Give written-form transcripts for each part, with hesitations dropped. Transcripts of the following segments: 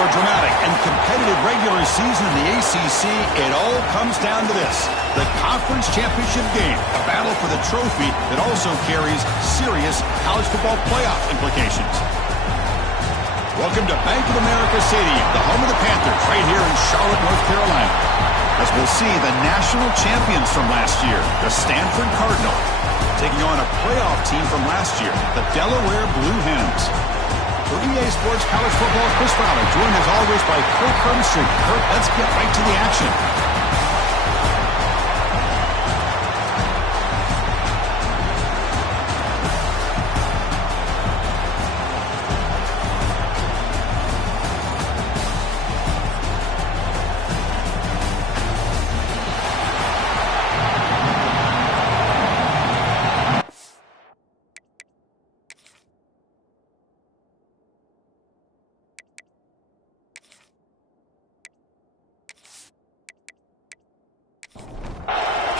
After a dramatic and competitive regular season in the ACC, it all comes down to this: the conference championship game, a battle for the trophy that also carries serious college football playoff implications. Welcome to Bank of America Stadium, the home of the Panthers, right here in Charlotte, North Carolina, as we'll see the national champions from last year, the Stanford Cardinal, taking on a playoff team from last year, the Delaware Blue Hens. For EA Sports College Football, Chris Fowler, joined as always by Kirk Herbstreit. Kirk, let's get right to the action.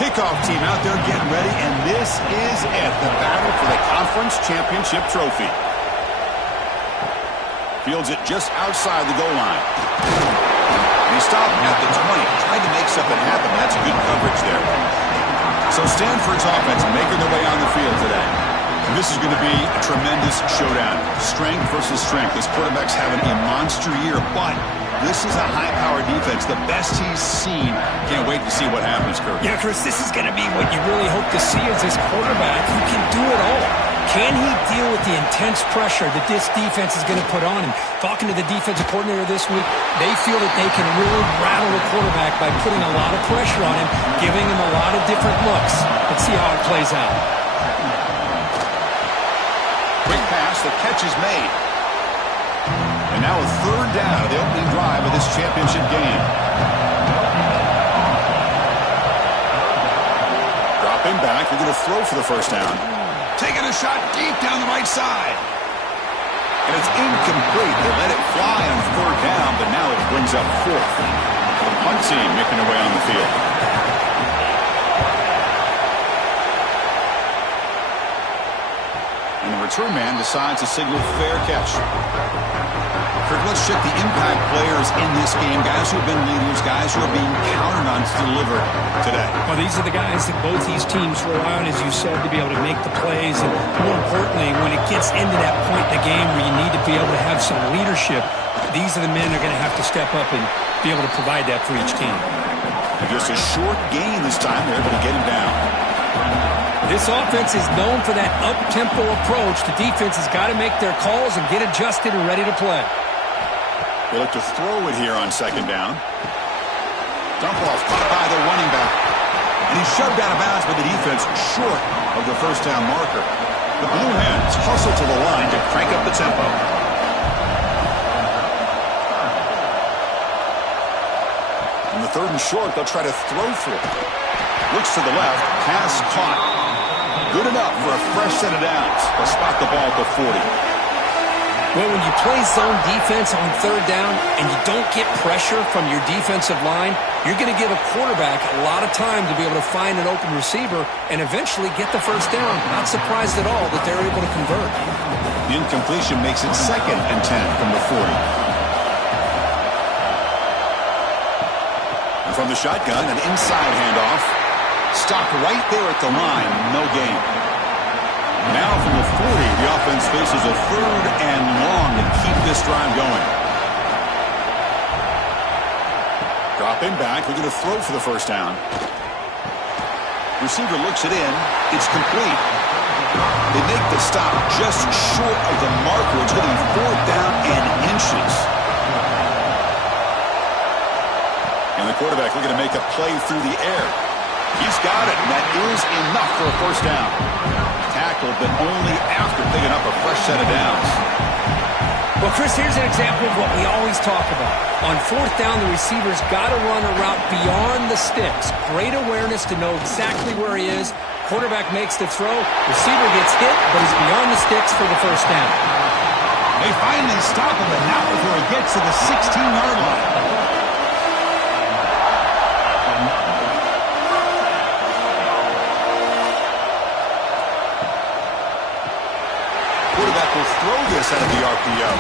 Kickoff team out there getting ready, and this is it, the battle for the conference championship trophy. Fields it just outside the goal line. And he stopped at the 20, tried to make something happen. That's good coverage there. So Stanford's offense making their way on the field today. And this is going to be a tremendous showdown. Strength versus strength. This quarterback's having a monster year, but this is a high-powered defense, the best he's seen. Can't wait to see what happens, Kirk. Yeah, Chris, this is going to be what you really hope to see as this quarterback who can do it all. Can he deal with the intense pressure that this defense is going to put on him? Talking to the defensive coordinator this week, they feel that they can really rattle the quarterback by putting a lot of pressure on him, giving him a lot of different looks. Let's see how it plays out. Quick pass, the catch is made. And now a third down of the opening drive of this championship game. Dropping back, they're going to throw for the first down. Taking a shot deep down the right side. And it's incomplete. They let it fly on third down, but now it brings up fourth. The punt team making their way on the field. And the return man decides to signal fair catch. Kirk, let's check the impact players in this game. Guys who have been leaders, guys who are being counted on to deliver today. Well, these are the guys that both these teams rely on, as you said, to be able to make the plays. And more importantly, when it gets into that point in the game where you need to be able to have some leadership, these are the men that are going to have to step up and be able to provide that for each team. And just a short gain this time. They're able to get him down. This offense is known for that up-tempo approach. The defense has got to make their calls and get adjusted and ready to play. They look to throw it here on second down. Dump off caught by the running back. And he's shoved out of bounds by the defense short of the first down marker. The Blue Hens hustle to the line to crank up the tempo. On the third and short, they'll try to throw for it. Looks to the left. Pass caught. Good enough for a fresh set of downs. They'll spot the ball at the 40. Well, when you play zone defense on third down and you don't get pressure from your defensive line, you're going to give a quarterback a lot of time to be able to find an open receiver and eventually get the first down. Not surprised at all that they're able to convert. The incompletion makes it 2nd and 10 from the 40. And from the shotgun, an inside handoff. Stopped right there at the line. No gain. Now from the 40, the offense faces a third and long to keep this drive going. Dropping back, we're going to throw for the first down. Receiver looks it in. It's complete. They make the stop just short of the marker. It's going to be 4th down and inches. And the quarterback looking to make a play through the air. He's got it, and that is enough for a first down. Tackled, but only after picking up a fresh set of downs. Well, Chris, here's an example of what we always talk about. On 4th down, the receiver's got to run a route beyond the sticks. Great awareness to know exactly where he is. Quarterback makes the throw. Receiver gets hit, but he's beyond the sticks for the first down. They finally stop him, and now before he gets to the 16-yard line. Quarterback will throw this out of the RPO.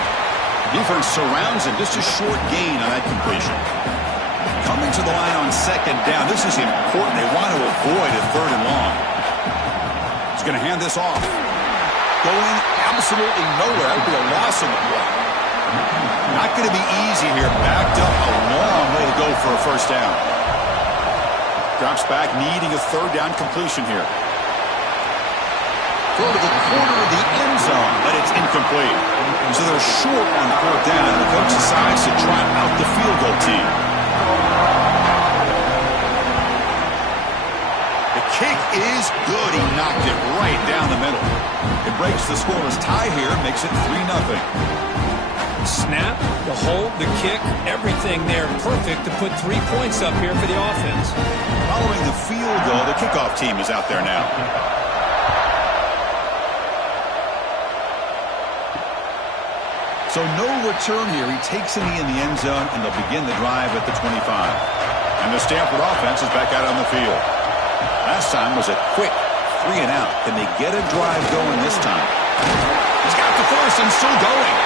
Defense surrounds him. Just a short gain on that completion. Coming to the line on second down. This is important. They want to avoid a third and long. He's going to hand this off. Going absolutely nowhere. That would be a loss in the play. Not going to be easy here. Backed up a long way to go for a first down. Drops back, needing a third down completion here. Throw to the corner of the end zone, but it's incomplete. So they're short on fourth down, and the coach decides to try out the field goal team. The kick is good. He knocked it right down the middle. It breaks the scoreless tie here, makes it 3-0. Snap, the hold, the kick, everything there perfect to put 3 points up here for the offense. Following the field goal, the kickoff team is out there now. So no return here. He takes a knee in the end zone, and they'll begin the drive at the 25. And the Stanford offense is back out on the field. Last time was a quick 3 and out. Can they get a drive going this time? He's got the first and still going.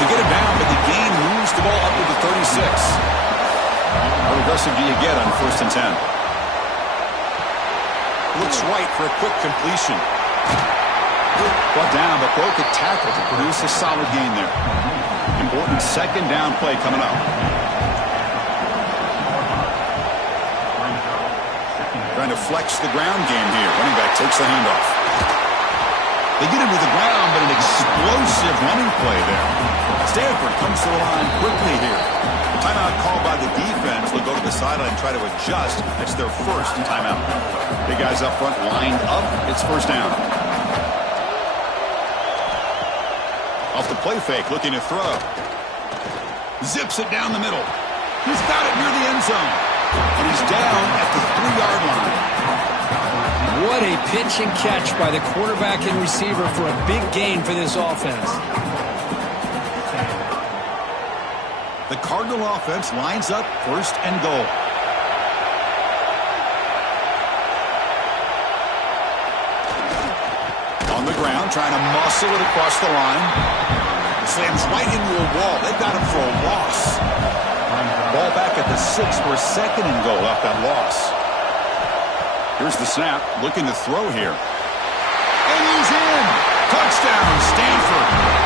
They get it down, but the gain moves the ball up to the 36. How aggressive do you get on 1st and 10? Looks right for a quick completion. Brought down, but broke a tackle to produce a solid gain there. Important second down play coming up. Trying to flex the ground game here. Running back takes the handoff. They get him to the ground, but an explosive running play there. Stanford comes to the line quickly here. Timeout called by the defense. They'll go to the sideline and try to adjust. It's their first timeout. Big guys up front lined up. It's first down. Off the play fake, looking to throw. Zips it down the middle. He's got it near the end zone. And he's down at the 3-yard line. What a pitch and catch by the quarterback and receiver for a big gain for this offense. The Cardinal offense lines up 1st and goal. On the ground, trying to muscle it across the line. Slams right into a wall. They've got him for a loss. Ball back at the 6 for a 2nd and goal off that loss. Here's the snap. Looking to throw here. And he's in. Touchdown, Stanford.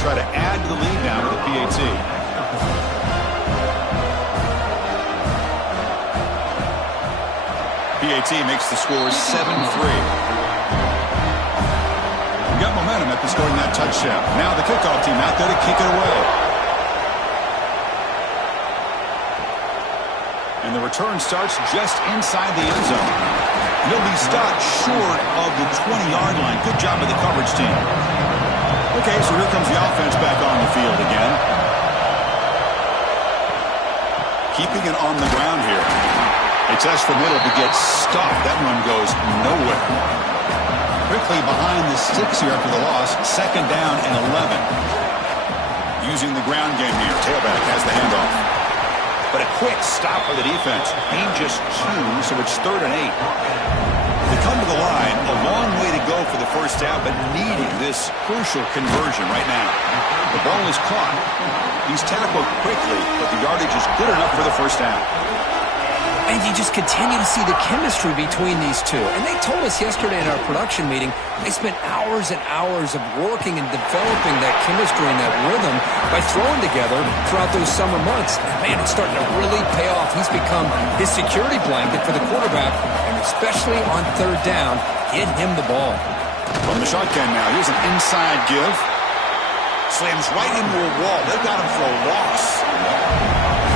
Try to add to the lead now with the PAT. PAT makes the score 7-3. We got momentum after scoring that touchdown. Now the kickoff team out there to kick it away. And the return starts just inside the end zone. He'll be stopped short of the 20-yard line. Good job by the coverage team. Okay, so here comes the offense back on the field again. Keeping it on the ground here. They test the middle to get stopped. That one goes nowhere. Quickly behind the sticks here after the loss. 2nd down and 11. Using the ground game here. Tailback has the handoff. But a quick stop for the defense. Gain just 2, so it's 3rd and 8. They come to the line, a long way to go for the first down, but needing this crucial conversion right now. The ball is caught. He's tackled quickly, but the yardage is good enough for the first down. And you just continue to see the chemistry between these two. And they told us yesterday in our production meeting, they spent hours and hours of working and developing that chemistry and that rhythm by throwing together throughout those summer months. And man, it's starting to really pay off. He's become his security blanket for the quarterback, and especially on 3rd down, get him the ball. From the shotgun now, here's an inside give. Slams right into a wall. They've got him for a loss.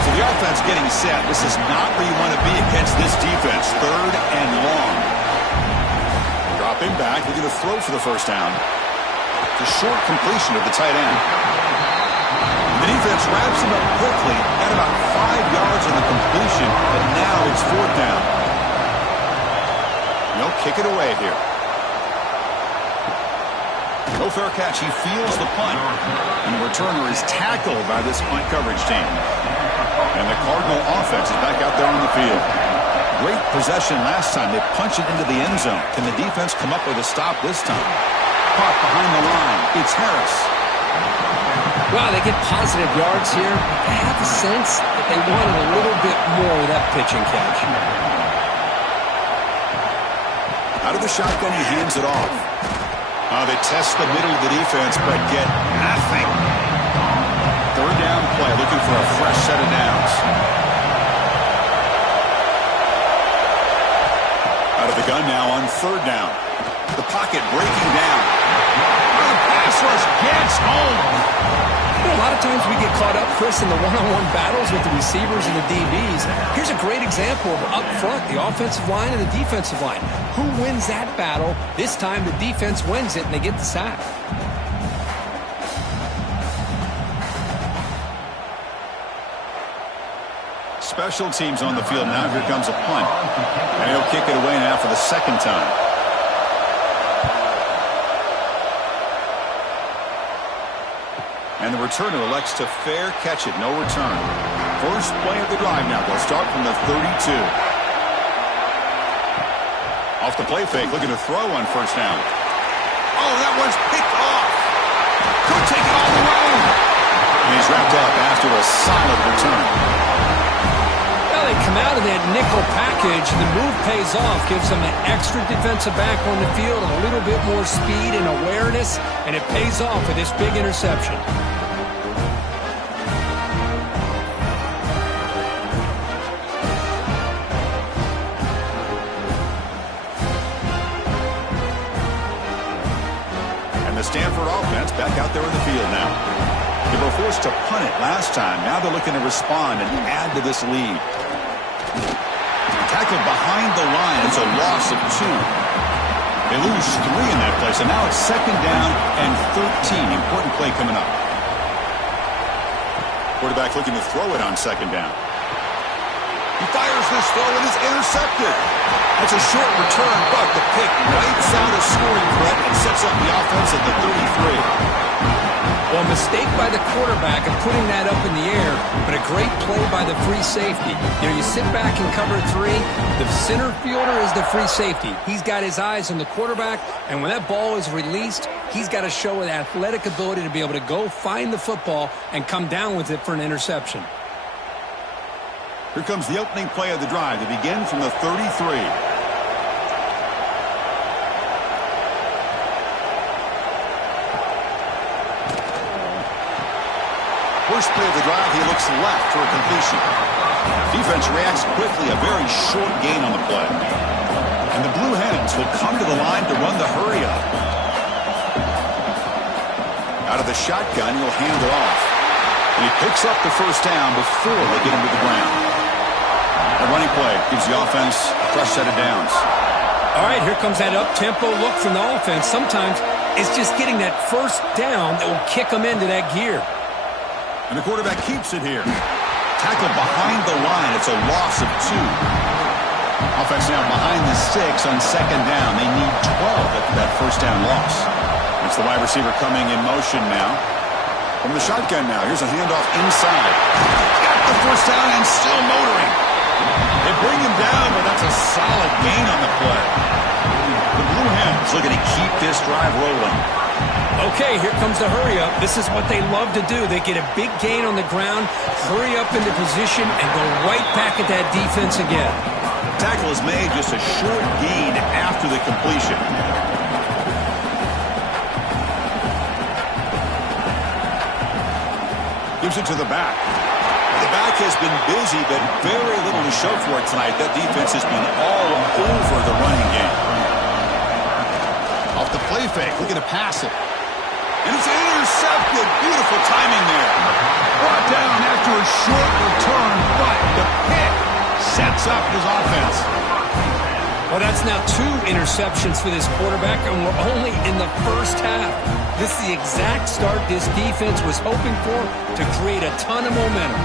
So the offense getting set. This is not where you want to be against this defense. 3rd and long. Dropping back. They're going to throw for the first down. It's a short completion of the tight end. The defense wraps him up quickly at about 5 yards on the completion, but now it's 4th down. They'll kick it away here. No fair catch. He feels the punt. And the returner is tackled by this punt coverage team. And the Cardinal offense is back out there on the field. Great possession last time. They punch it into the end zone. Can the defense come up with a stop this time? Caught behind the line. It's Harris. Wow, they get positive yards here. I have the sense that they wanted a little bit more with that pitch and catch. Out of the shotgun, he hands it off. They test the middle of the defense, but get nothing. Third down play, looking for a fresh set of downs. Out of the gun now on third down. The pocket breaking down. The pass rush gets home. A lot of times we get caught up, Chris, in the one-on-one battles with the receivers and the DBs. Here's a great example of up front, the offensive line and the defensive line. Who wins that battle? This time the defense wins it and they get the sack. Special teams on the field now. Here comes a punt. And he'll kick it away now for the second time. And the returner elects to fair catch it. No return. First play of the drive now. They'll start from the 32. Off the play fake. Looking to throw on first down. Oh, that one's picked off. Could take it all the way. And he's wrapped up after a solid return. Well, they come out of that nickel package. The move pays off. Gives them an extra defensive back on the field. A little bit more speed and awareness. And it pays off with this big interception. Stanford offense back out there in the field now. They were forced to punt it last time. Now they're looking to respond and add to this lead. Tackled behind the line. It's a loss of 2. They lose 3 in that play. So now it's second down and 13. Important play coming up. Quarterback looking to throw it on second down. He fires this throw and is intercepted. That's a short return, but the pick wipes out a scoring threat and sets up the offense at the 33. Well, a mistake by the quarterback of putting that up in the air, but a great play by the free safety. You know, you sit back in cover 3, the center fielder is the free safety. He's got his eyes on the quarterback, and when that ball is released, he's got to show an athletic ability to be able to go find the football and come down with it for an interception. Here comes the opening play of the drive. They begin from the 33. First play of the drive, he looks left for a completion. Defense reacts quickly, a very short gain on the play. And the Blue Hens will come to the line to run the hurry up. Out of the shotgun, he'll hand it off. And he picks up the first down before they get him to the ground. A running play gives the offense a fresh set of downs. All right, here comes that up-tempo look from the offense. Sometimes it's just getting that first down that will kick them into that gear. And the quarterback keeps it here. Tackled behind the line. It's a loss of 2. Offense now behind the 6 on second down. They need 12 after that first down loss. It's the wide receiver coming in motion now. From the shotgun now. Here's a handoff inside. Got the first down and still motoring. They bring him down, but that's a solid gain on the play. The Blue Hens looking to keep this drive rolling. Okay, here comes the hurry up. This is what they love to do. They get a big gain on the ground, hurry up into position, and go right back at that defense again. Tackle is made, just a short gain after the completion. Gives it to the back. The back has been busy, but very little to show for it tonight. That defense has been all over the running game. Off the play fake, looking to pass it. And it's intercepted. Beautiful timing there. Brought down after a short return, but the pick sets up his offense. Well, that's now 2 interceptions for this quarterback, and we're only in the first half. This is the exact start this defense was hoping for to create a ton of momentum.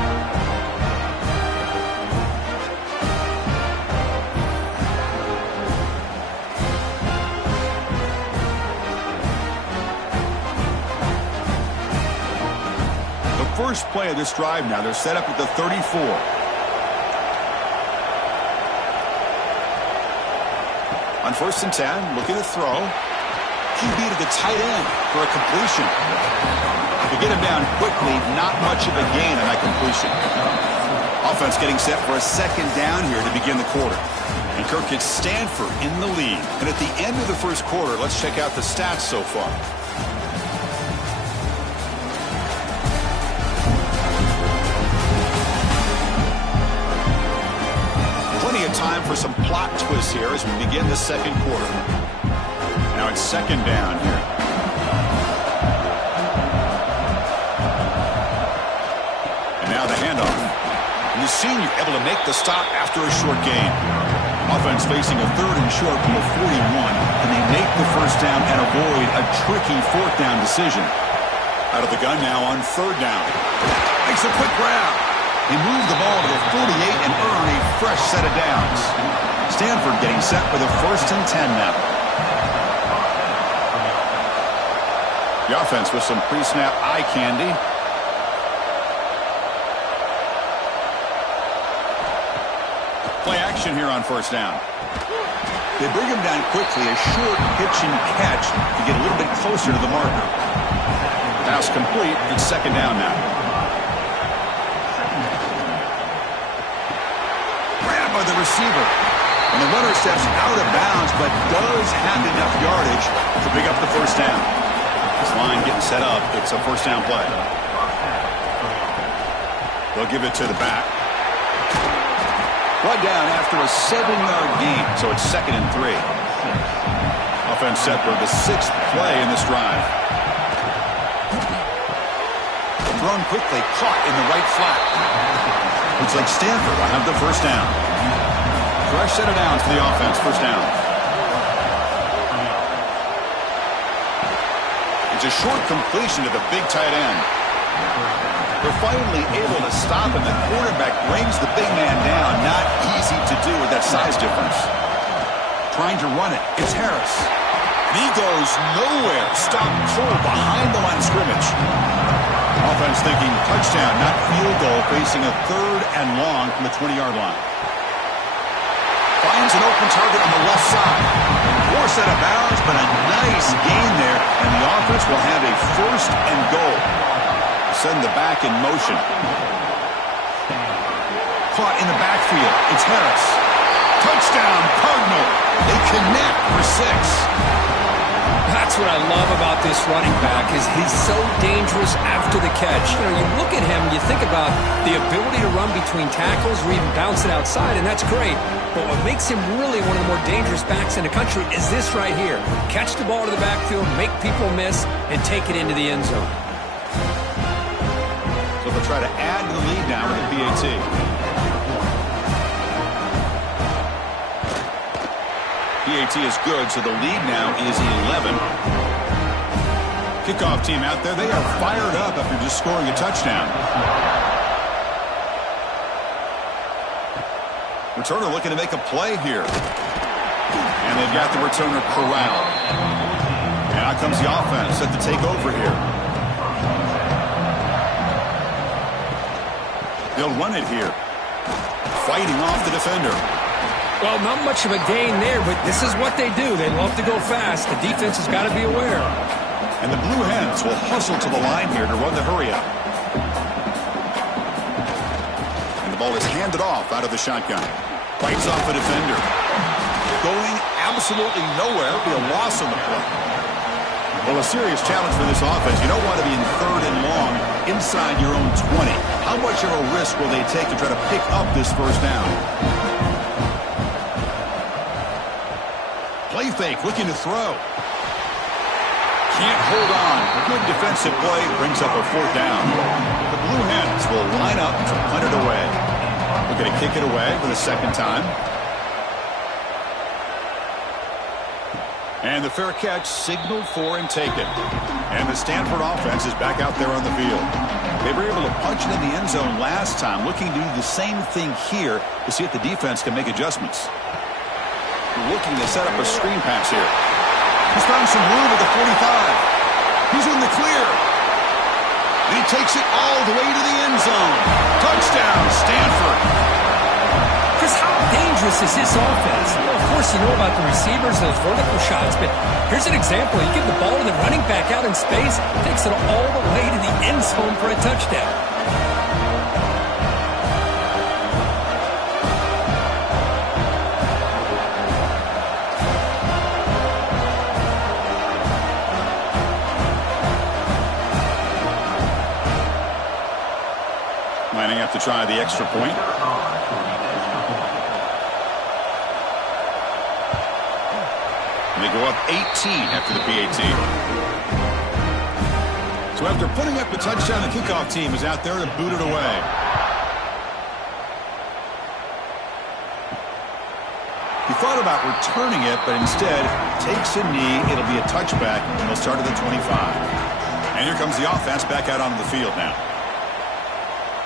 first play of this drive now. They're set up at the 34. On 1st and 10, looking to throw. QB to the tight end for a completion. To get him down quickly, not much of a gain on that completion. Offense getting set for a 2nd down here to begin the quarter. And Kirk gets Stanford in the lead. And at the end of the first quarter, let's check out the stats so far. Plenty of time for some plot twists here as we begin the second quarter. Now it's 2nd down here. And now the handoff. And the senior able to make the stop after a short gain. Offense facing a 3rd and short from the 41. And they make the first down and avoid a tricky 4th down decision. Out of the gun now on 3rd down. Makes a quick grab. He moved the ball to the 48 and earned a fresh set of downs. Stanford getting set for the 1st and 10 now. The offense with some pre-snap eye candy. Play action here on 1st down. They bring him down quickly, a short pitch and catch to get a little bit closer to the marker. Pass complete. It's 2nd down now. Grabbed by the receiver. And the runner steps out of bounds, but does have enough yardage to pick up the 1st down. This line getting set up. It's a 1st down play. They'll give it to the back. Brought down after a 7-yard gain, so it's 2nd and 3. Offense set for the 6th play in this drive. Thrown quickly, caught in the right flat. Looks like Stanford will have the 1st down. Fresh set of downs for the offense, 1st down. It's a short completion to the big tight end. They're finally able to stop him. The quarterback brings the big man down. Not easy to do with that size difference. Trying to run it. It's Harris. And he goes nowhere. Stopped cold behind the line of scrimmage. Offense thinking touchdown, not field goal, facing a 3rd and long from the 20-yard line. Finds an open target on the left side. 4 set of bounds, but a nice gain there. And the offense will have a 1st and goal. Send the back in motion. Caught in the backfield. It's Harris. Touchdown, Cardinal. They connect for 6. That's what I love about this running back is he's so dangerous after the catch. You know, you look at him, you think about the ability to run between tackles or even bounce it outside, and that's great. But what makes him really one of the more dangerous backs in the country is this right here. Catch the ball to the backfield, make people miss, and take it into the end zone. So they'll try to add to the lead now with the PAT. PAT is good, so the lead now is 11. Kickoff team out there, they are fired up after just scoring a touchdown. Returner looking to make a play here. And they've got the returner corralled. And out comes the offense set to take over here. They'll run it here. Fighting off the defender. Well, not much of a gain there, but this is what they do. They love to go fast. The defense has got to be aware. And the Blue Hens will hustle to the line here to run the hurry up. And the ball is handed off out of the shotgun. Fights off a defender. Going absolutely nowhere. Be a loss on the play. Well, a serious challenge for this offense. You don't want to be in 3rd and long inside your own 20. How much of a risk will they take to try to pick up this 1st down? Play fake, looking to throw. Can't hold on. A good defensive play brings up a 4th down. The Blue Hens will line up to punt it away. We're going to kick it away for the 2nd time. And the fair catch signaled for and taken. And the Stanford offense is back out there on the field. They were able to punch it in the end zone last time, looking to do the same thing here to see if the defense can make adjustments. Looking to set up a screen pass here. He's found some room at the 45. He's in the clear. And he takes it all the way to the end zone. Touchdown, Stanford. Chris, how dangerous is this offense? Well, of course, you know about the receivers, those vertical shots, but here's an example. You give the ball to the running back out in space, takes it all the way to the end zone for a touchdown. Lining up to try the extra point. And they go up 18 after the PAT. So after putting up a touchdown, the kickoff team is out there to boot it away. He thought about returning it, but instead takes a knee. It'll be a touchback, and they'll start at the 25. And here comes the offense back out onto the field now.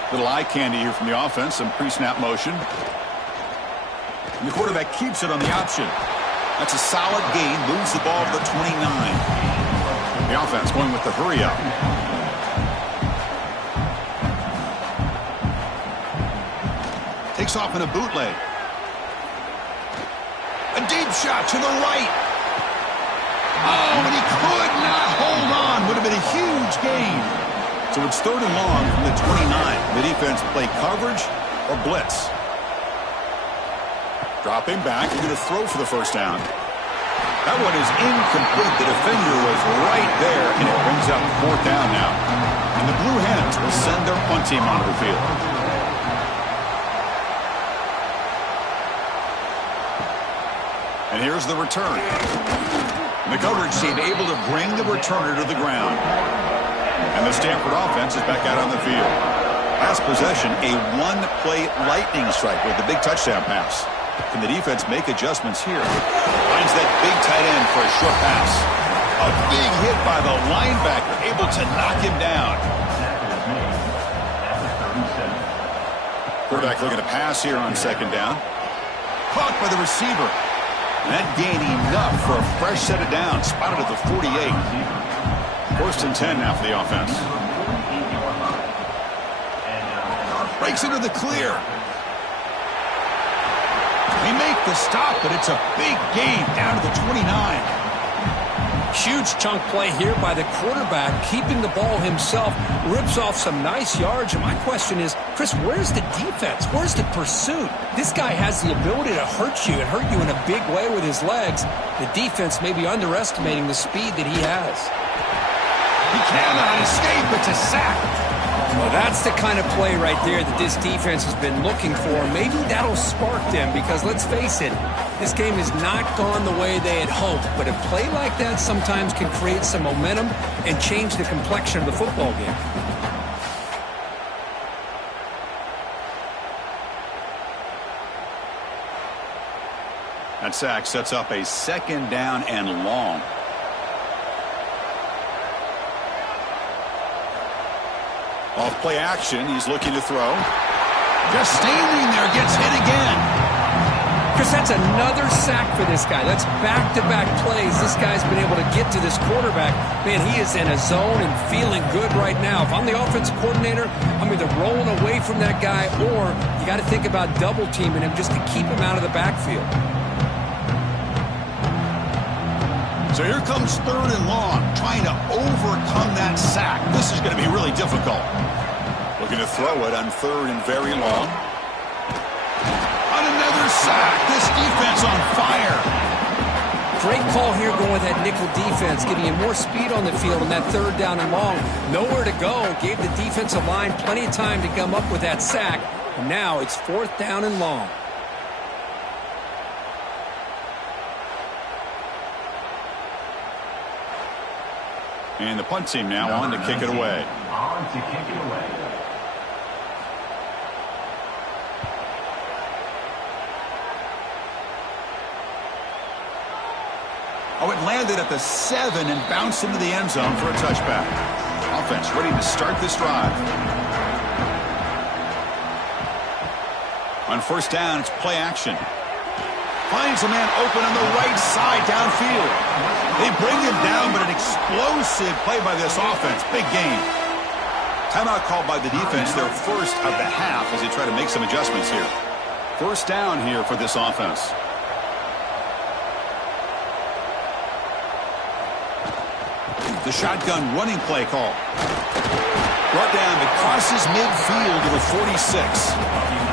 Little eye candy here from the offense, some pre-snap motion. And the quarterback keeps it on the option. That's a solid gain, moves the ball to the 29. The offense going with the hurry up. Takes off in a bootleg. A deep shot to the right. Oh, and he could not hold on. Would have been a huge gain. So it's 3rd and long from the 29. The defense play coverage or blitz. Dropping back, going to throw for the first down. That one is incomplete. The defender was right there, and it brings up 4th down now. And the Blue Hens will send their punt team onto the field. And here's the return. And the coverage team able to bring the returner to the ground. And the Stanford offense is back out on the field. Last possession, a one-play lightning strike with the big touchdown pass. Can the defense make adjustments here? Finds that big tight end for a short pass. A big hit by the linebacker, able to knock him down. Quarterback looking to pass here on 2nd down. Caught by the receiver. And that gained enough for a fresh set of downs. Spotted at the 48. 1st and 10 now for the offense. Breaks into the clear. They make the stop, but it's a big gain down to the 29. Huge chunk play here by the quarterback, keeping the ball himself, rips off some nice yards. And my question is, Chris, where's the defense? Where's the pursuit? This guy has the ability to hurt you and hurt you in a big way with his legs. The defense may be underestimating the speed that he has. He cannot escape. It's a sack. Well, that's the kind of play right there that this defense has been looking for. Maybe that'll spark them because, let's face it, this game has not gone the way they had hoped. But a play like that sometimes can create some momentum and change the complexion of the football game. That sack sets up a 2nd down and long. Off play action, he's looking to throw. Just standing there, gets hit again. Chris, that's another sack for this guy. That's back-to-back plays. This guy's been able to get to this quarterback. Man, he is in a zone and feeling good right now. If I'm the offensive coordinator, I'm either rolling away from that guy or you got to think about double-teaming him just to keep him out of the backfield. So here comes 3rd and long, trying to overcome that sack. This is going to be really difficult. Looking to throw it on 3rd and very long. On another sack, this defense on fire. Great call here going with that nickel defense, giving you more speed on the field on that 3rd down and long. Nowhere to go, gave the defensive line plenty of time to come up with that sack. And now it's 4th down and long. And the punt team now on to kick it away. Oh, it landed at the 7 and bounced into the end zone for a touchback. Offense ready to start this drive. On 1st down, it's play action. Finds a man open on the right side downfield. They bring him down, but an explosive play by this offense. Big gain. Timeout called by the defense, their first of the half, as they try to make some adjustments here. First down here for this offense. The shotgun running play call. Brought down, it crosses midfield to the 46.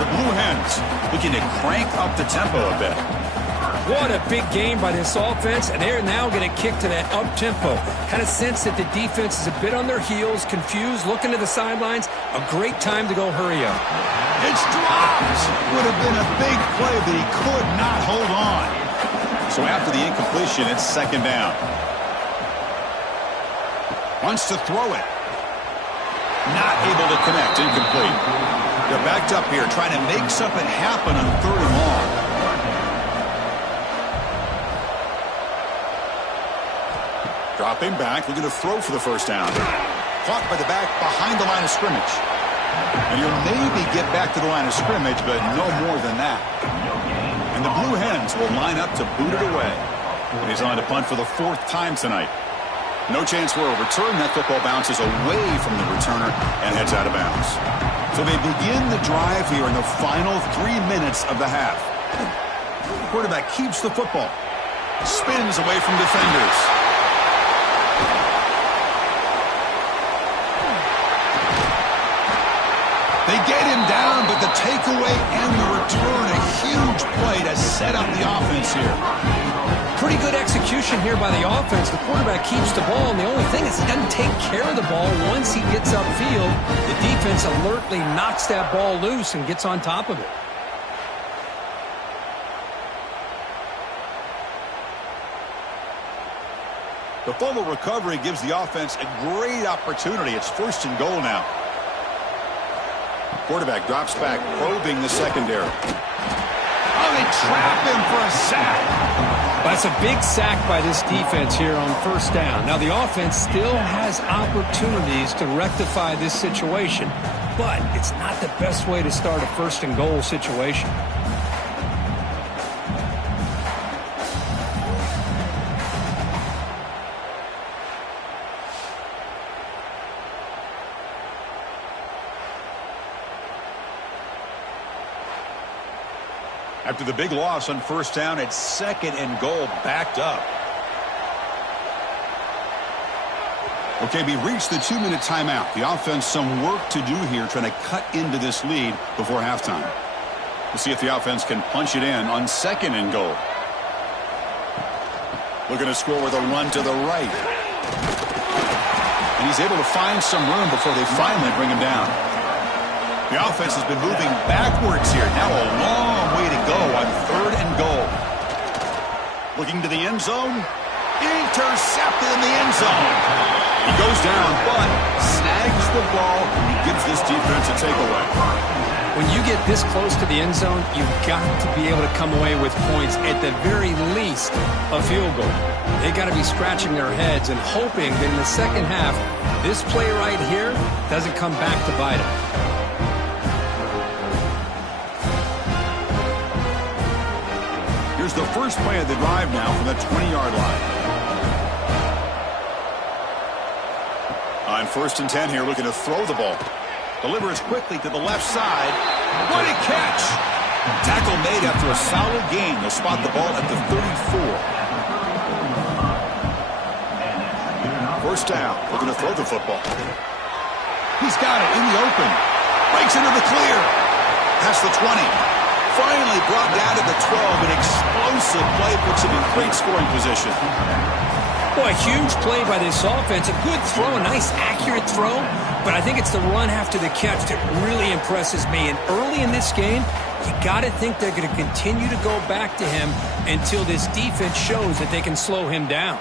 The Blue Hens looking to crank up the tempo a bit. What a big game by this offense, and they're now going to kick to that up-tempo. Kind of sense that the defense is a bit on their heels, confused, looking to the sidelines. A great time to go hurry up. It's dropped. Would have been a big play, but he could not hold on. So after the incompletion, it's second down. Wants to throw it. Not able to connect, incomplete. They're backed up here, trying to make something happen on third and long. Dropping back, looking to throw for the first down. Caught by the back behind the line of scrimmage. And you'll maybe get back to the line of scrimmage, but no more than that. And the Blue Hens will line up to boot it away. And he's on to punt for the fourth time tonight. No chance for a return. That football bounces away from the returner and heads out of bounds. So they begin the drive here in the final 3 minutes of the half. The quarterback keeps the football. Spins away from defenders. They get him down, but the takeaway and the return, a huge play to set up the offense here. Pretty good execution here by the offense. The quarterback keeps the ball, and the only thing is he doesn't take care of the ball once he gets upfield. The defense alertly knocks that ball loose and gets on top of it. The fumble recovery gives the offense a great opportunity. It's first and goal now. Quarterback drops back, probing the secondary. Oh, they trap him for a sack. That's a big sack by this defense here on first down. Now, the offense still has opportunities to rectify this situation, but it's not the best way to start a first and goal situation. After the big loss on first down, it's second and goal, backed up. Okay, we reached the 2-minute timeout. The offense some work to do here, trying to cut into this lead before halftime. We'll see if the offense can punch it in on second and goal. Looking to score with a run to the right. And he's able to find some room before they finally bring him down. The offense has been moving backwards here. Now a long way to go on third and goal. Looking to the end zone. Intercepted in the end zone. He goes down, but snags the ball and gives this defense a takeaway. When you get this close to the end zone, you've got to be able to come away with points, at the very least, a field goal. They got to be scratching their heads and hoping that in the second half, this play right here doesn't come back to bite them. Here's the first play of the drive now from the 20-yard line. On first and 10 here, looking to throw the ball. Delivers quickly to the left side. What a catch! Tackle made after a solid gain. They'll spot the ball at the 34. First down, looking to throw the football. He's got it in the open. Breaks into the clear. Past the 20. Finally brought down to the 12. An explosive play puts him in great scoring position. Boy, a huge play by this offense. A good throw, a nice accurate throw. But I think it's the run after the catch that really impresses me. And early in this game, you got to think they're going to continue to go back to him until this defense shows that they can slow him down.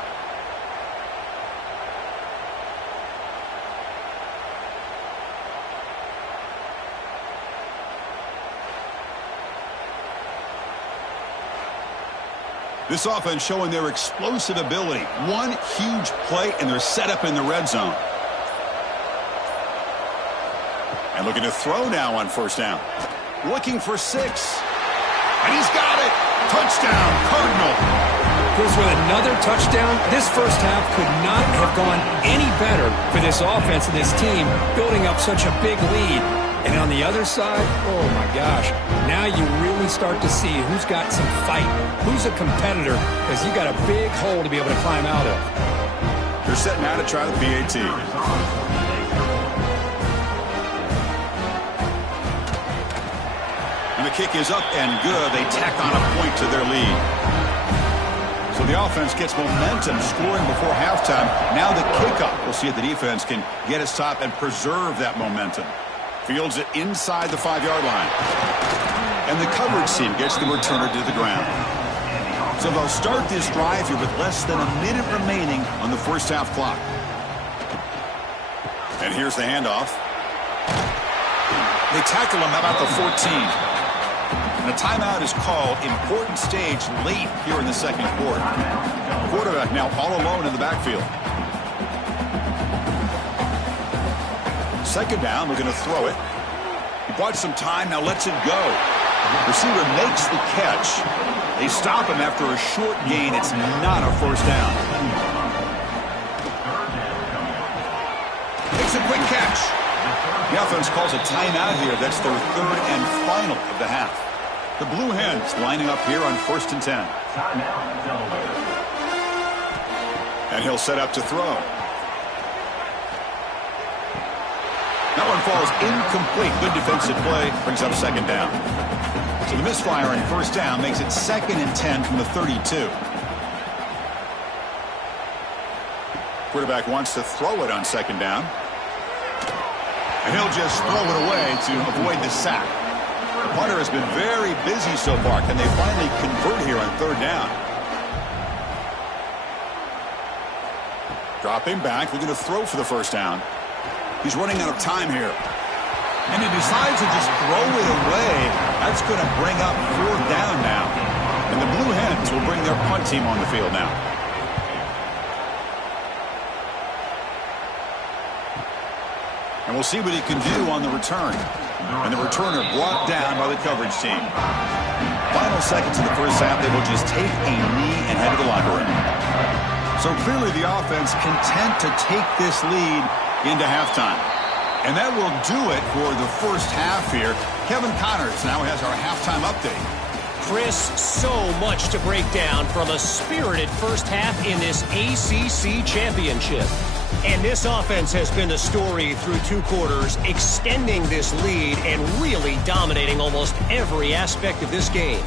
This offense showing their explosive ability. One huge play, and they're set up in the red zone. And looking to throw now on first down. Looking for 6. And he's got it. Touchdown, Cardinal. goes with another touchdown. This first half could not have gone any better for this offense and this team, building up such a big lead. And on the other side, oh my gosh, now you really start to see who's got some fight, who's a competitor, because you got a big hole to be able to climb out of. They're setting out to try the PAT. And the kick is up and good. They tack on a point to their lead. So the offense gets momentum, scoring before halftime. Now the kickoff. We'll see if the defense can get a stop and preserve that momentum. Fields it inside the 5-yard line. And the coverage team gets the returner to the ground. So they'll start this drive here with less than a minute remaining on the first half clock. And here's the handoff. They tackle him about the 14. And a timeout is called. Important stage late here in the second quarter. Quarterback now all alone in the backfield. Second down, we're going to throw it. He bought some time, now lets it go. Receiver makes the catch. They stop him after a short gain. It's not a first down. Makes a quick catch. The offense calls a timeout here. That's their third and final of the half. The Blue Hens lining up here on 1st and 10. And he'll set up to throw. That one falls incomplete. Good defensive play. Brings up second down. So the misfire on first down makes it 2nd and 10 from the 32. Quarterback wants to throw it on second down. And he'll just throw it away to avoid the sack. The punter has been very busy so far. Can they finally convert here on third down? Dropping back. We're going to throw for the first down. He's running out of time here. And he decides to just throw it away. That's going to bring up fourth down now. And the Blue Hens will bring their punt team on the field now. And we'll see what he can do on the return. And the returner brought down by the coverage team. Final seconds of the first half, they will just take a knee and head to the locker room. So clearly the offense content to take this lead into halftime. And that will do it for the first half here. Kevin Connors now has our halftime update. Chris, so much to break down from a spirited first half in this ACC Championship. And this offense has been the story through 2 quarters, extending this lead and really dominating almost every aspect of this game.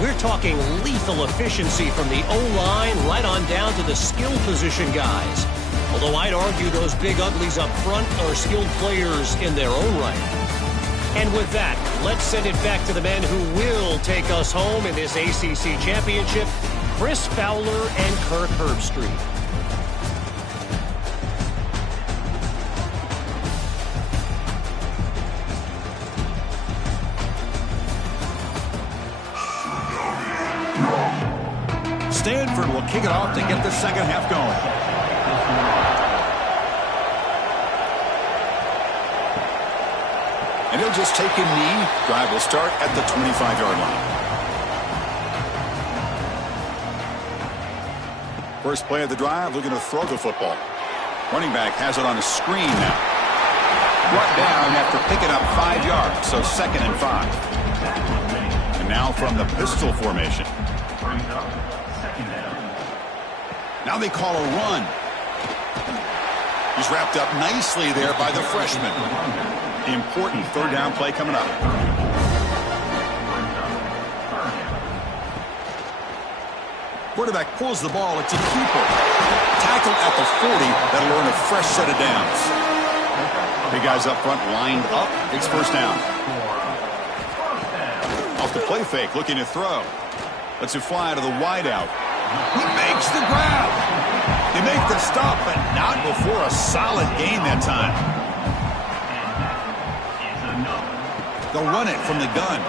We're talking lethal efficiency from the O-line right on down to the skill position guys. Although I'd argue those big uglies up front are skilled players in their own right. And with that, let's send it back to the men who will take us home in this ACC Championship, Chris Fowler and Kirk Herbstreit. Stanford will kick it off to get the second half going. And he'll just take a knee. Drive will start at the 25-yard line. First play of the drive, looking to throw the football. Running back has it on a screen now. Brought down after picking up 5 yards, so 2nd and 5. And now from the pistol formation. Now they call a run. He's wrapped up nicely there by the freshman. Important third down play coming up. Quarterback pulls the ball. It's a keeper. Tackled at the 40. That'll earn a fresh set of downs. Big guys up front lined up. It's first down. Off the play fake, looking to throw. Lets it fly to the wideout. He makes the grab. They make the stop, but not before a solid gain that time. They'll run it from the gun.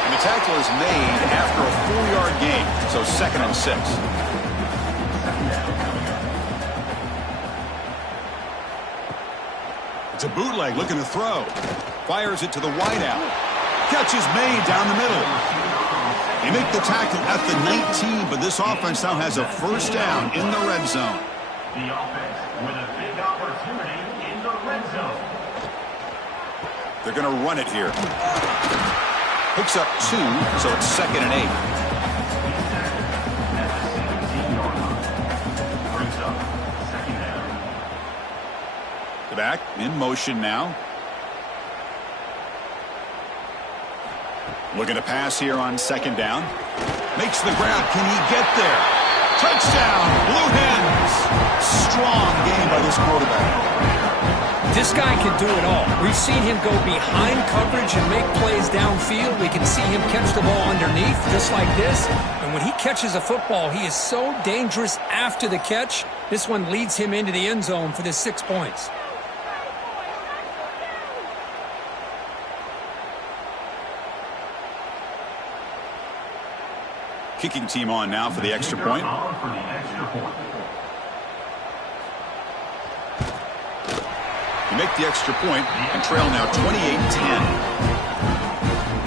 And the tackle is made after a 4-yard gain, so 2nd and 6. It's a bootleg looking to throw. Fires it to the wideout. Catch is made down the middle. They make the tackle at the 19, but this offense now has a first down in the red zone. The offense with a big opportunity in the red zone. They're going to run it here. Picks up 2, so it's 2nd and 8. Brings up 2nd down. The back in motion now. Looking to pass here on 2nd down. Makes the grab. Can he get there? Touchdown, Blue Hens. Strong game by this quarterback. This guy can do it all. We've seen him go behind coverage and make plays downfield. We can see him catch the ball underneath just like this. And when he catches a football, he is so dangerous after the catch. This one leads him into the end zone for the 6 points. Kicking team on now for the extra point. You make the extra point and trail now 28-10.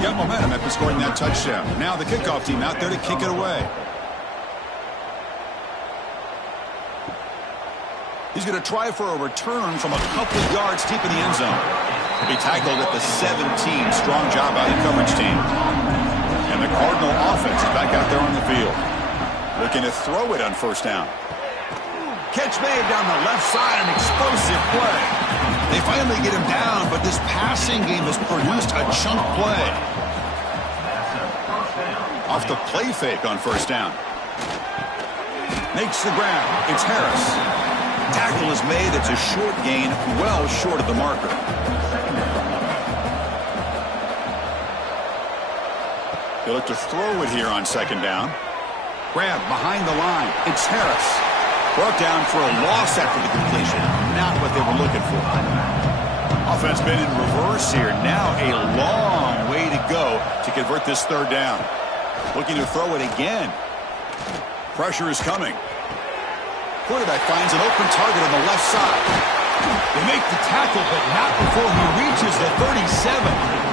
Got momentum after scoring that touchdown. Now the kickoff team out there to kick it away. He's going to try for a return from a couple of yards deep in the end zone. He'll be tackled at the 17. Strong job by the coverage team. And the Cardinal offense is back out there on the field. Looking to throw it on first down. Catch made down the left side, an explosive play. They finally get him down, but this passing game has produced a chunk play. Off the play fake on first down. Makes the grab. It's Harris. Tackle is made. It's a short gain, well short of the marker. They look to throw it here on 2nd down. Grab behind the line. It's Harris. Brought down for a loss after the completion. Not what they were looking for. Offense been in reverse here. Now a long way to go to convert this 3rd down. Looking to throw it again. Pressure is coming. Quarterback finds an open target on the left side. They make the tackle, but not before he reaches the 37.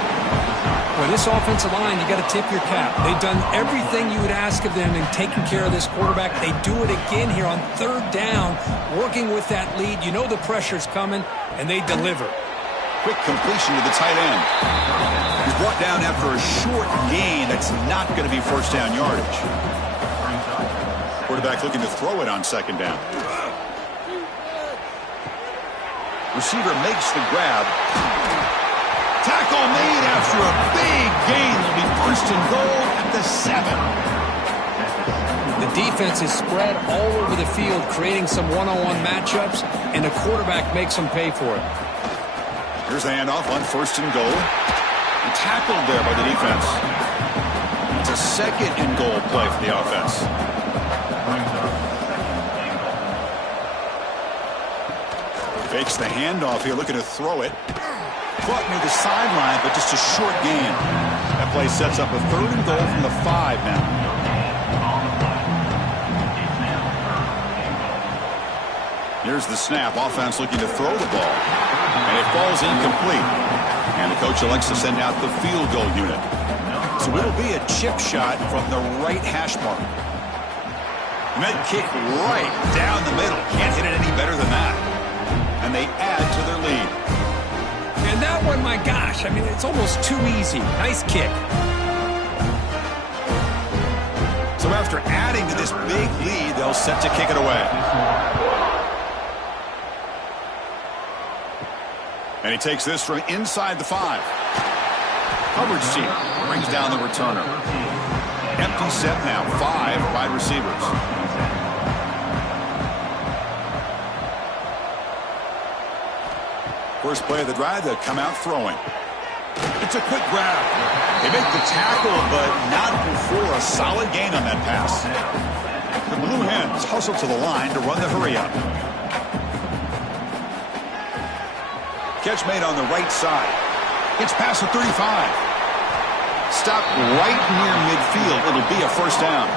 Well, this offensive line, you got to tip your cap. They've done everything you would ask of them in taking care of this quarterback. They do it again here on 3rd down, working with that lead. You know the pressure's coming, and they deliver. Quick completion to the tight end. He's brought down after a short gain. That's not going to be first down yardage. Quarterback looking to throw it on 2nd down. Receiver makes the grab. Tackle made after a big gain. Will be 1st and goal at the 7. The defense is spread all over the field, creating some one-on-one matchups, and the quarterback makes them pay for it. Here's the handoff on 1st and goal. And tackled there by the defense. It's a 2nd and goal play for the offense. Fakes the handoff here, looking to throw it. Caught near the sideline, but just a short gain. That play sets up a 3rd and goal from the 5 now. Here's the snap. Offense looking to throw the ball. And it falls incomplete. And the coach elects to send out the field goal unit. So it'll be a chip shot from the right hash mark. Med kick right down the middle. Can't hit it any better than that. And they add to their lead. And that one, my gosh, I mean, it's almost too easy. Nice kick. So after adding to this big lead, they'll set to kick it away. And he takes this from inside the 5. Coverage team brings down the returner. Empty set now, 5 wide receivers. First play of the drive, they'll come out throwing. It's a quick grab. They make the tackle, but not before a solid gain on that pass. The Blue Hens hustle to the line to run the hurry-up. Catch made on the right side. Gets past the 35. Stopped right near midfield. It'll be a first down.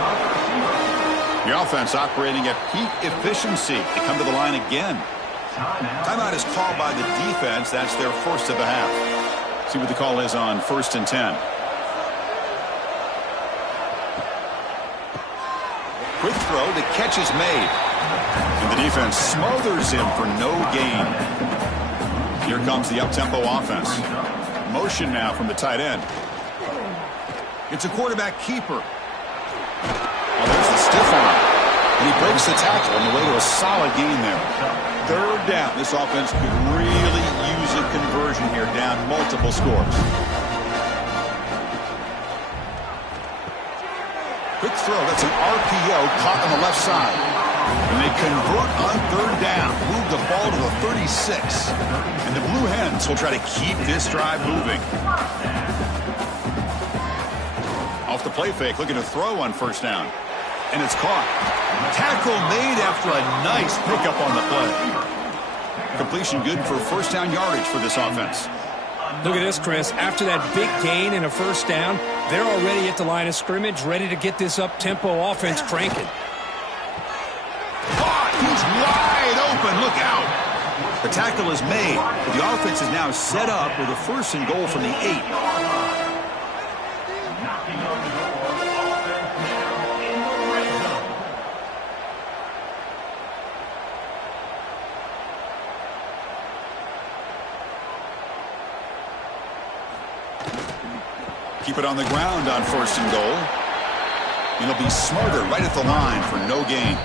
The offense operating at peak efficiency. They come to the line again. Timeout is called by the defense. That's their first of the half. See what the call is on 1st and 10. Quick throw. The catch is made. And the defense smothers him for no gain. Here comes the up-tempo offense. Motion now from the tight end. It's a quarterback keeper. Oh, there's the stiff arm. And he breaks the tackle on the way to a solid gain there. Third down. This offense could really use a conversion here, down multiple scores. Quick throw. That's an RPO caught on the left side. And they convert on third down. Move the ball to the 36. And the Blue Hens will try to keep this drive moving. Off the play fake, looking to throw on first down. And it's caught. Tackle made after a nice pickup on the play. Completion good for first down yardage for this offense. Look at this, Chris. After that big gain and a first down, they're already at the line of scrimmage, ready to get this up-tempo offense cranking. Caught! He's wide open. Look out. The tackle is made, but the offense is now set up with a first and goal from the 8. Keep it on the ground on first and goal. And it'll be smothered right at the line for no gain.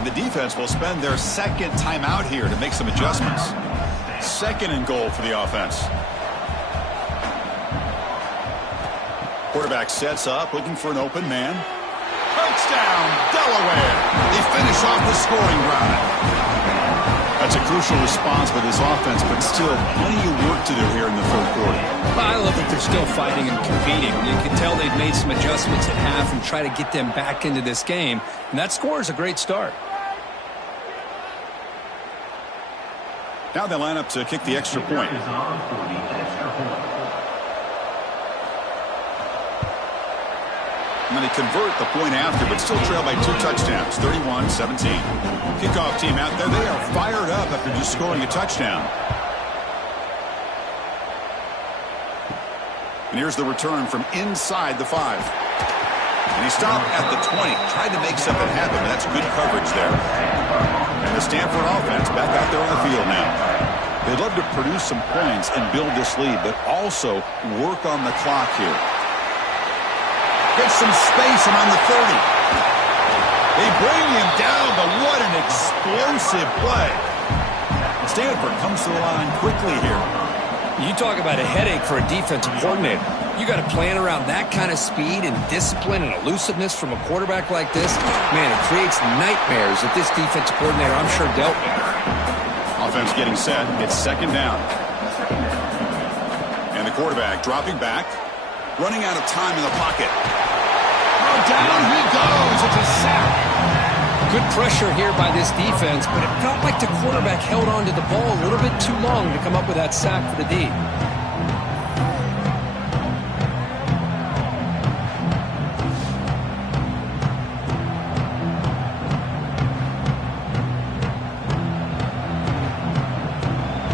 And the defense will spend their second timeout here to make some adjustments. Second and goal for the offense. Quarterback sets up, looking for an open man. Touchdown, Delaware. They finish off the scoring drive. That's a crucial response by this offense, but still plenty of work to do here in the third quarter. I love that they're still fighting and competing. You can tell they've made some adjustments at half and try to get them back into this game. And that score is a great start. Now they line up to kick the extra point. And then they convert the point after, but still trail by 2 touchdowns, 31-17. Kickoff team out there. They are fired up after just scoring a touchdown. And here's the return from inside the 5. And he stopped at the 20. Tried to make something happen. That's good coverage there. And the Stanford offense back out there on the field now. They'd love to produce some points and build this lead, but also work on the clock here. Gets some space around the 30. They bring him down, but what an explosive play. Stanford comes to the line quickly here. You talk about a headache for a defensive coordinator. You got to plan around that kind of speed and discipline and elusiveness from a quarterback like this. Man, it creates nightmares that this defensive coordinator, I'm sure, dealt with. Offense getting set. It's second down. And the quarterback dropping back. Running out of time in the pocket. Oh, down he goes. It's a sack. Good pressure here by this defense, but it felt like the quarterback held on to the ball a little bit too long to come up with that sack for the D.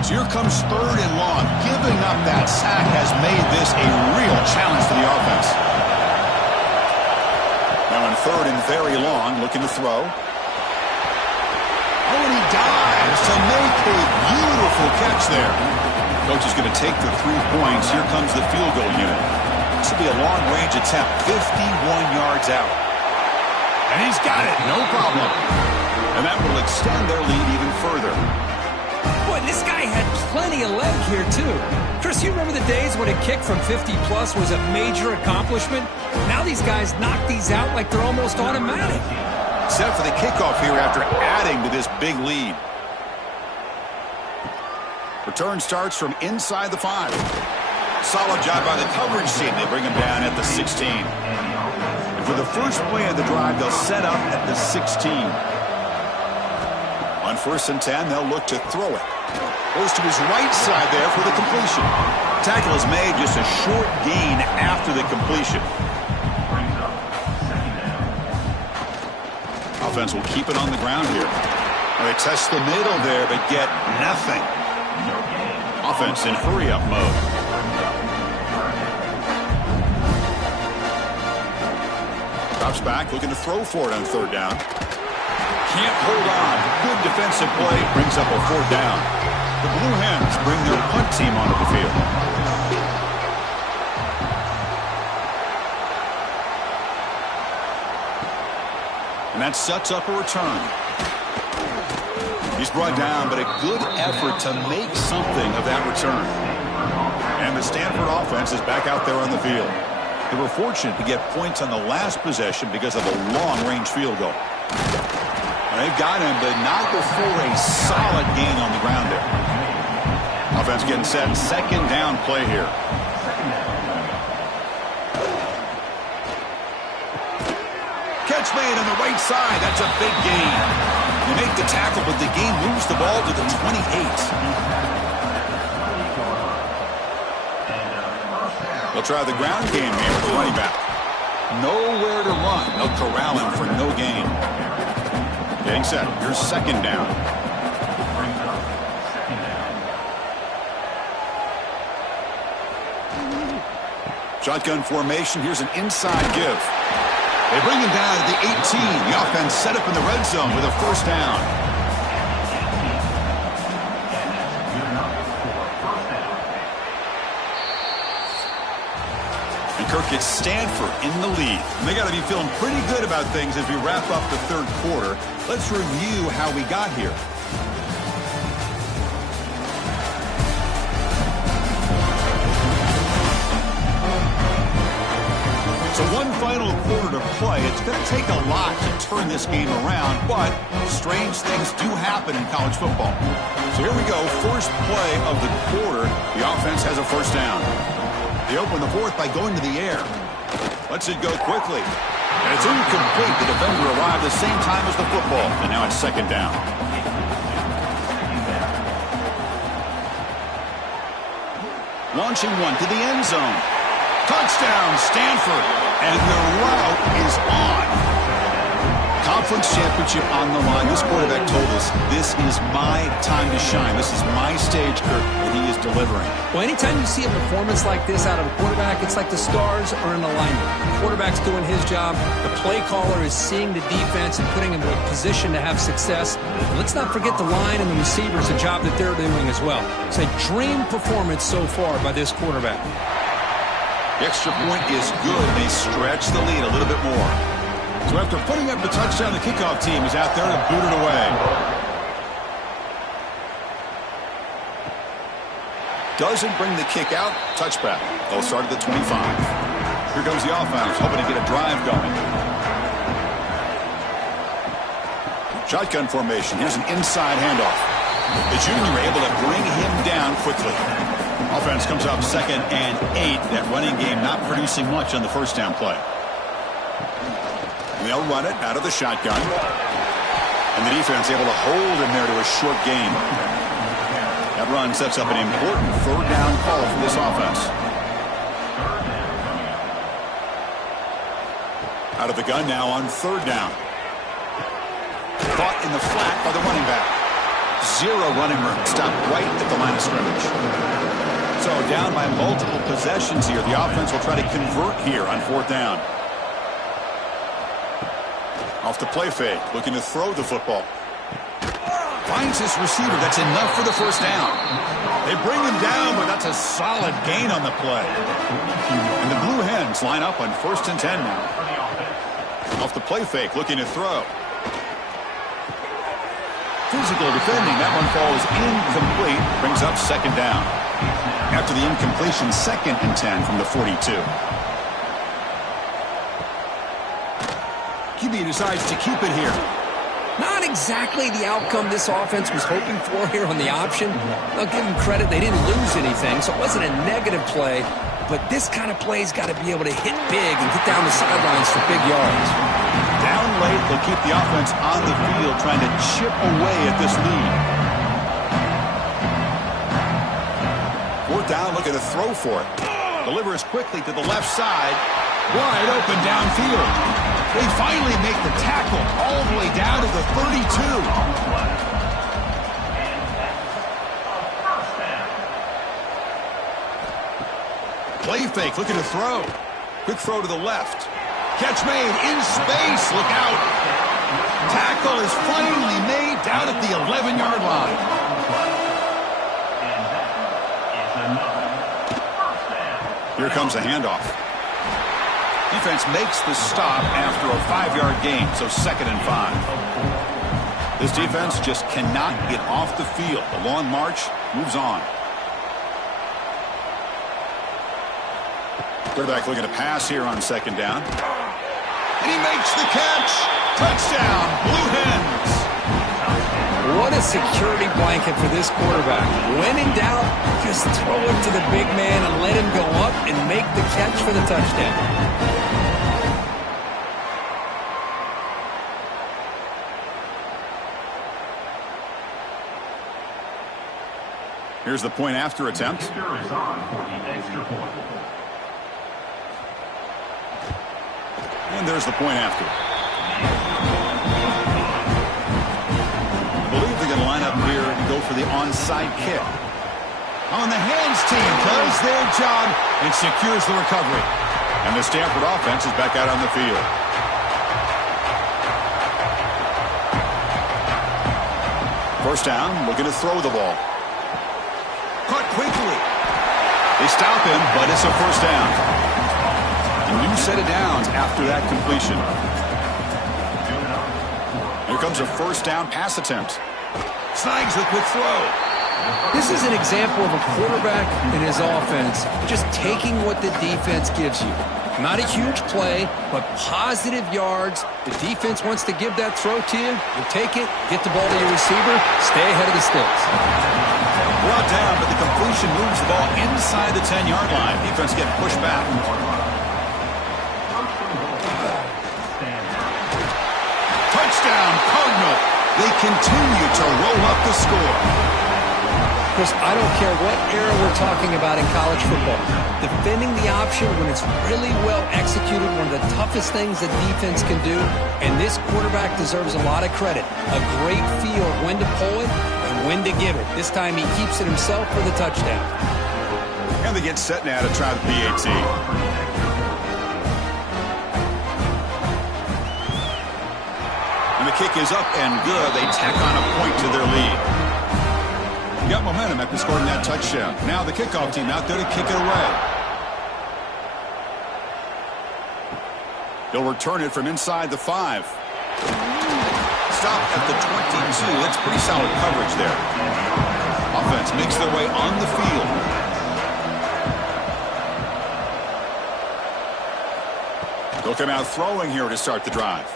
So here comes third and long. Giving up that sack has made this a real challenge for the offense. Now in third and very long, looking to throw. Oh, and he dives to make a beautiful catch there. Coach is going to take the 3 points. Here comes the field goal unit. This will be a long-range attempt, 51 yards out. And he's got it, no problem. And that will extend their lead even further. Boy, this guy had plenty of leg here, too. Chris, you remember the days when a kick from 50-plus was a major accomplishment? Now these guys knock these out like they're almost automatic. Set for the kickoff here after adding to this big lead. Return starts from inside the 5. Solid job by the coverage team. They bring him down at the 16. And for the first play of the drive, they'll set up at the 16. On first and 10, they'll look to throw it. Goes to his right side there for the completion. Tackle is made, just a short gain after the completion. Offense will keep it on the ground here. They test the middle there, but get nothing. Offense in hurry-up mode. Drops back, looking to throw for it on third down. Can't hold on. Good defensive play. Brings up a fourth down. The Blue Hens bring their punt team onto the field. And that sets up a return. He's brought down, but a good effort to make something of that return. And the Stanford offense is back out there on the field. They were fortunate to get points on the last possession because of a long-range field goal. They've got him, but not before a solid gain on the ground there. Offense getting set. Second down play here. Catch made on the right side. That's a big gain. You make the tackle, but the gain moves the ball to the 28. They'll try the ground game here with the running back. Nowhere to run. They'll corral him for no gain. Getting set. Here's second down. Shotgun formation. Here's an inside give. They bring him down to the 18. The offense set up in the red zone with a first down. And Kirk gets Stanford in the lead. And they got to be feeling pretty good about things as we wrap up the third quarter. Let's review how we got here. So one final quarter to play. It's going to take a lot to turn this game around, but strange things do happen in college football. So here we go. First play of the quarter. The offense has a first down. They open the fourth by going to the air. Lets it go quickly. And it's incomplete. The defender arrived the same time as the football. And now it's second down. Launching one to the end zone. Touchdown, Stanford. And the route is on. Conference championship on the line. This quarterback told us, this is my time to shine. This is my stage, Kirk, and he is delivering. Well, anytime you see a performance like this out of a quarterback, it's like the stars are in alignment. The quarterback's doing his job. The play caller is seeing the defense and putting him in a position to have success. And let's not forget the line and the receivers, the job that they're doing as well. It's a dream performance so far by this quarterback. The extra point is good. They stretch the lead a little bit more. So after putting up the touchdown, the kickoff team is out there to boot it away. Doesn't bring the kick out. Touchback. They'll start at the 25. Here comes the offense, hoping to get a drive going. Shotgun formation. Here's an inside handoff. The junior able to bring him down quickly. Offense comes up 2nd and 8. That running game not producing much on the first down play. And they'll run it out of the shotgun. And the defense able to hold him there to a short gain. That run sets up an important third down call for this offense. Out of the gun now on third down. Caught in the flat by the running back. Zero running room. Stopped right at the line of scrimmage. So down by multiple possessions here. The offense will try to convert here on fourth down. Off the play fake. Looking to throw the football. Finds his receiver. That's enough for the first down. They bring him down, but that's a solid gain on the play. And the Blue Hens line up on 1st and 10 now. Off the play fake. Looking to throw. Physical defending. That one falls incomplete. Brings up second down. After the incompletion, 2nd and 10 from the 42. QB decides to keep it here. Not exactly the outcome this offense was hoping for here on the option. I'll give them credit. They didn't lose anything, so it wasn't a negative play. But this kind of play's got to be able to hit big and get down the sidelines for big yards. Down late, they'll keep the offense on the field trying to chip away at this lead. Fourth down, looking to throw for it. Delivers quickly to the left side. Wide open downfield. They finally make the tackle all the way down to the 32. Play fake, looking to throw. Quick throw to the left. Catch made in space. Look out. Tackle is finally made down at the 11-yard line. Here comes a handoff. Defense makes the stop after a 5-yard gain, so 2nd and 5. This defense just cannot get off the field. The long march moves on. Quarterback looking to pass here on 2nd down. And he makes the catch. Touchdown, Blue Hens. What a security blanket for this quarterback. When in doubt, just throw it to the big man and let him go up and make the catch for the touchdown. Here's the point after attempt. And there's the point after. I believe they're going to line up here and go for the onside kick. On the hands team does their job and secures the recovery. And the Stanford offense is back out on the field. First down, looking to throw the ball. Caught quickly. They stop him, but it's a first down. A new set of downs after that completion. Here comes a first down pass attempt. Snags the quick throw. This is an example of a quarterback and his offense just taking what the defense gives you. Not a huge play, but positive yards. The defense wants to give that throw to you. You take it, get the ball to your receiver, stay ahead of the sticks. Brought down, but the completion moves the ball inside the 10-yard line. Defense getting pushed back. Touchdown, Cardinal. They continue to roll up the score. Chris, I don't care what era we're talking about in college football. Defending the option when it's really well executed, one of the toughest things that defense can do, and this quarterback deserves a lot of credit. A great feel of when to pull it and when to give it. This time he keeps it himself for the touchdown. And they get set now to try the PAT. And the kick is up and good. They tack on a point to their lead. Got momentum after scoring that touchdown. Now the kickoff team out there to kick it away. He'll return it from inside the 5. Stop at the 22. That's pretty solid coverage there. Offense makes their way on the field. They'll come out throwing here to start the drive.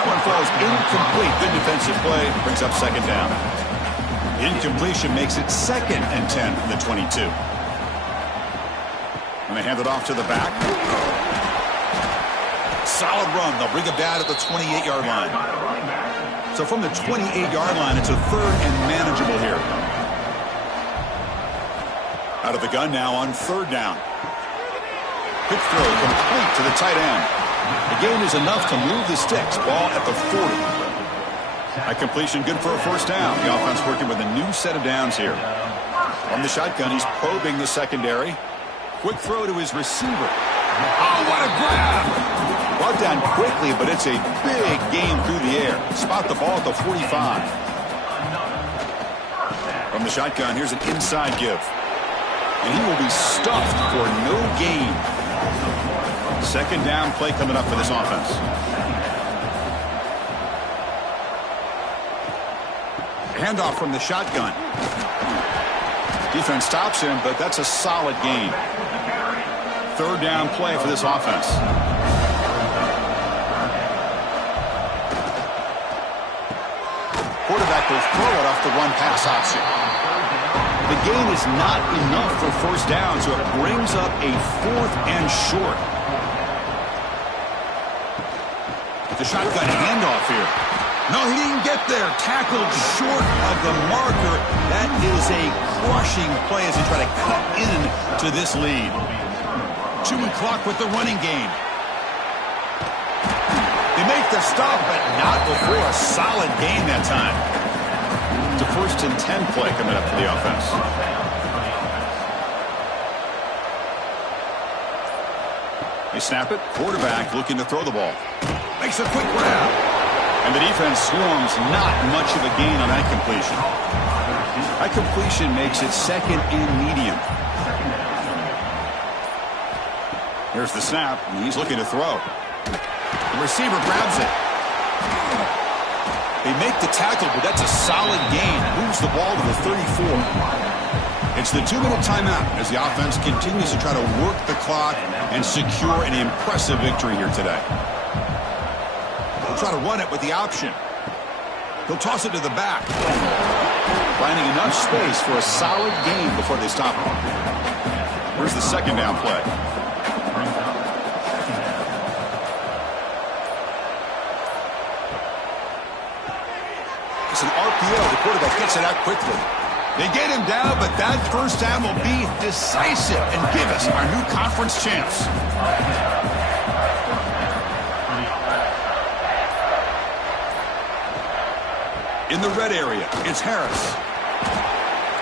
That one falls incomplete. Good defensive play. Brings up second down. Incompletion makes it 2nd and 10 from the 22. And they hand it off to the back. Solid run. They'll bring him down at the 28-yard line. So from the 28-yard line, it's a 3rd and manageable here. Out of the gun now on 3rd down. Quick throw complete to the tight end. The gain is enough to move the sticks. Ball at the 40. A completion good for a first down. The offense working with a new set of downs here. From the shotgun, he's probing the secondary. Quick throw to his receiver. Oh, what a grab! Brought down quickly, but it's a big gain through the air. Spot the ball at the 45. From the shotgun, here's an inside give. And he will be stuffed for no gain. Second down play coming up for this offense. Handoff from the shotgun. Defense stops him, but that's a solid gain. 3rd down play for this offense. Quarterback will throw it off the run pass option. The gain is not enough for first down, so it brings up a 4th and short. The shotgun handoff here. No, he didn't get there. Tackled short of the marker. That is a crushing play as he try to cut in to this lead. Chewing clock with the running game. They make the stop, but not before a solid gain that time. It's a 1st and 10 play coming up for the offense. They They snap it. Quarterback looking to throw the ball. Makes a quick grab. And the defense swarms. Not much of a gain on that completion. That completion makes it second and medium. Here's the snap. And he's looking to throw. The receiver grabs it. They make the tackle, but that's a solid gain. Moves the ball to the 34. It's the 2-minute timeout as the offense continues to try to work the clock and secure an impressive victory here today. They'll try to run it with the option. He'll toss it to the back. Finding enough space for a solid gain before they stop him. Here's the second down play. It's an RPO. The quarterback gets it out quickly. They get him down, but that first down will be decisive and give us our new conference champs. In the red area, it's Harris.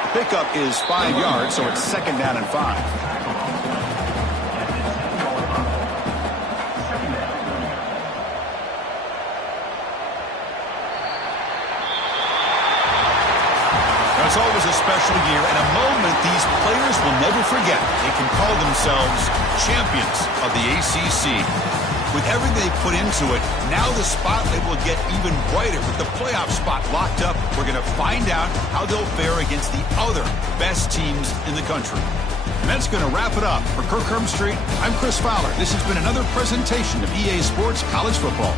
The pickup is 5 yards, so it's second down and 5. It's always a special year and a moment these players will never forget. They can call themselves champions of the ACC. With everything they put into it, now the spotlight will get even brighter. With the playoff spot locked up, we're going to find out how they'll fare against the other best teams in the country. And that's going to wrap it up. For Kirk Street, I'm Chris Fowler. This has been another presentation of EA Sports College Football.